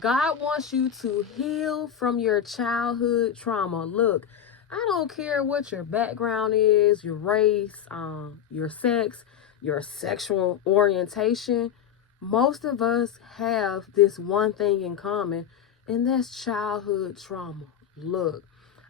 God wants you to heal from your childhood trauma. Look, I don't care what your background is, your race, your sex, your sexual orientation. Most of us have this one thing in common, and that's childhood trauma. Look,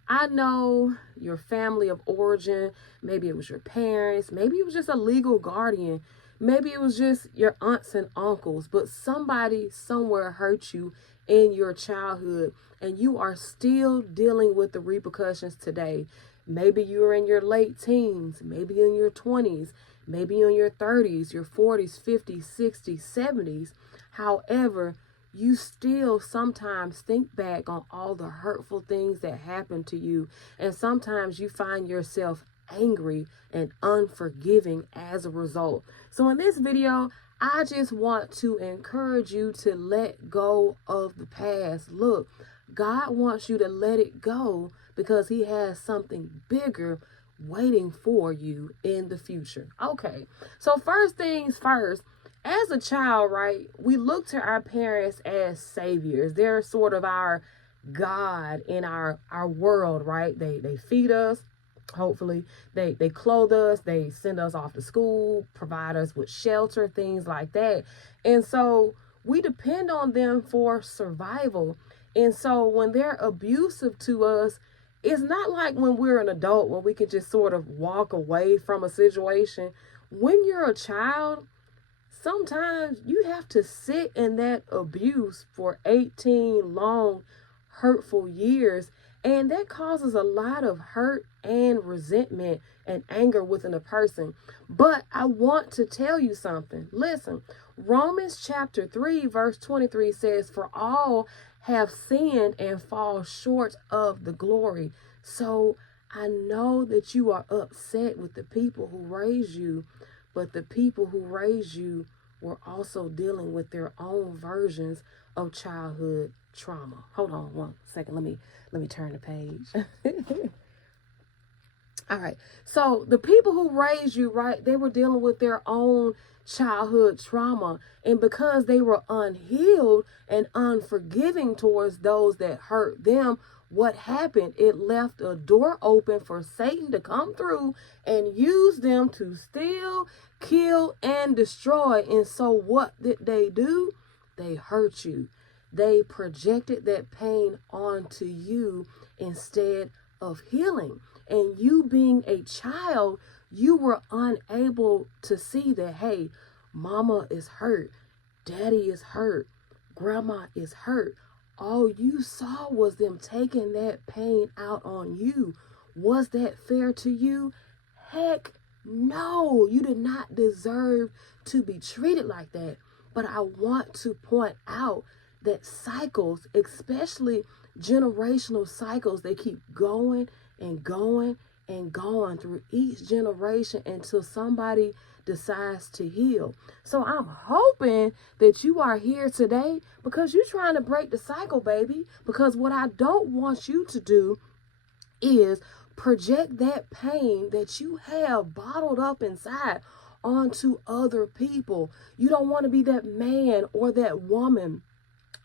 I know your family of origin, maybe it was your parents, maybe it was just a legal guardian, maybe it was just your aunts and uncles, but somebody somewhere hurt you in your childhood and you are still dealing with the repercussions today. Maybe you're in your late teens, maybe in your 20s, maybe in your 30s, your 40s, 50s, 60s, 70s. However, you still sometimes think back on all the hurtful things that happened to you. And sometimes you find yourself angry and unforgiving as a result. So in this video, I just want to encourage you to let go of the past. Look, God wants you to let it go because he has something bigger waiting for you in the future. Okay, so first things first, as a child, right, we look to our parents as saviors. They're sort of our God in our world, right? They feed us, hopefully. They clothe us, they send us off to school, provide us with shelter, things like that. And so we depend on them for survival. And so when they're abusive to us, it's not like when we're an adult when we can just sort of walk away from a situation. When you're a child, sometimes you have to sit in that abuse for 18 long, hurtful years. And that causes a lot of hurt and resentment and anger within a person. But I want to tell you something. Listen, Romans chapter 3, verse 23 says, "For all have sinned and fall short of the glory." So I know that you are upset with the people who raised you, but the people who raised you were also dealing with their own versions of childhood trauma. Hold on one second. Let me turn the page. All right. So the people who raised you, right, they were dealing with their own childhood trauma. And because they were unhealed and unforgiving towards those that hurt them, what happened? It left a door open for Satan to come through and use them to steal, kill, and destroy. And so what did they do? They hurt you. They projected that pain onto you instead of healing. And you being a child, you were unable to see that, hey, mama is hurt, daddy is hurt, grandma is hurt. All you saw was them taking that pain out on you. Was that fair to you? Heck no, you did not deserve to be treated like that. But I want to point out that cycles, especially generational cycles, they keep going and going and going through each generation until somebody decides to heal. So I'm hoping that you are here today because you're trying to break the cycle, baby. Because what I don't want you to do is project that pain that you have bottled up inside onto other people. You don't want to be that man or that woman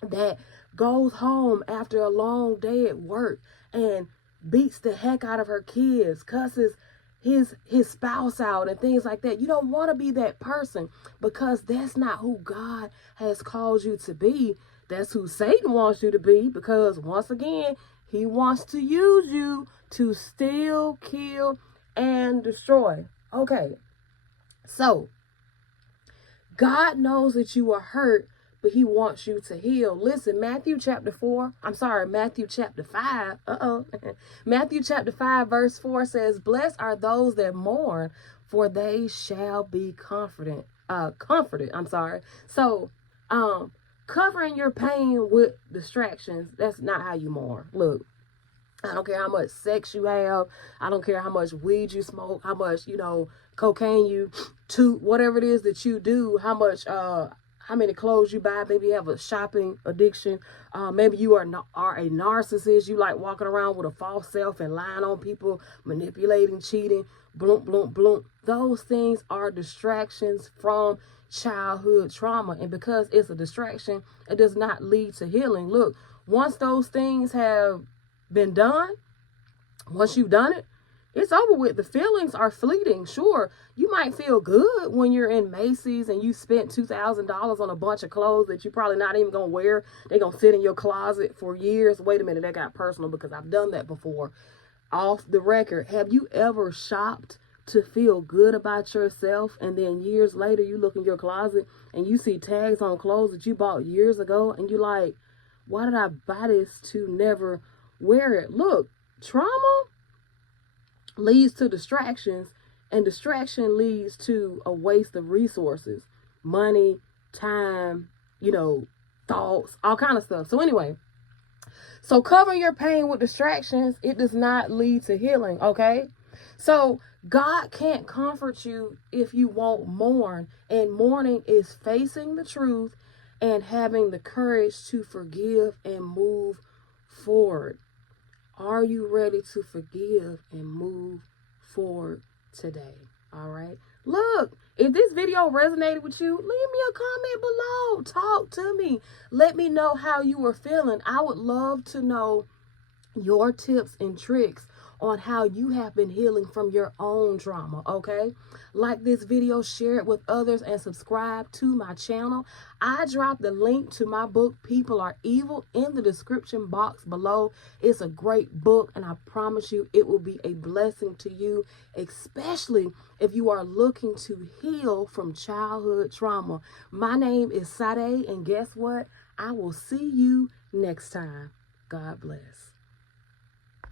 that goes home after a long day at work and beats the heck out of her kids, cusses his spouse out and things like that. You don't want to be that person because that's not who God has called you to be. That's who Satan wants you to be, because once again, he wants to use you to steal, kill, and destroy. Okay, so God knows that you are hurt, but he wants you to heal. Listen, Matthew chapter 5. Matthew chapter 5, verse 4 says, "Blessed are those that mourn, for they shall be comforted. So, covering your pain with distractions, that's not how you mourn. Look, I don't care how much sex you have. I don't care how much weed you smoke, how much, cocaine you toot, whatever it is that you do, how many clothes you buy. Maybe you have a shopping addiction. Maybe you are a narcissist. You like walking around with a false self and lying on people, manipulating, cheating, bloom, bloom, bloom. Those things are distractions from childhood trauma. And because it's a distraction, it does not lead to healing. Look, once those things have been done, once you've done it, it's over with. The feelings are fleeting. Sure, you might feel good when you're in Macy's and you spent $2,000 on a bunch of clothes that you're probably not even going to wear. They're going to sit in your closet for years. Wait a minute, that got personal because I've done that before. Off the record, have you ever shopped to feel good about yourself, and then years later you look in your closet and you see tags on clothes that you bought years ago and you're like, why did I buy this to never wear it? Look, trauma leads to distractions, and distraction leads to a waste of resources, money, time, thoughts, all kind of stuff. So anyway, so covering your pain with distractions, it does not lead to healing, okay? So God can't comfort you if you won't mourn, and mourning is facing the truth and having the courage to forgive and move forward. Are you ready to forgive and move forward today? All right. Look, if this video resonated with you, leave me a comment below. Talk to me. Let me know how you were feeling. I would love to know your tips and tricks on how you have been healing from your own trauma, okay? Like this video, share it with others, and subscribe to my channel. I dropped the link to my book, People Are Evil, in the description box below. It's a great book, and I promise you it will be a blessing to you, especially if you are looking to heal from childhood trauma. My name is Sade, and guess what? I will see you next time. God bless.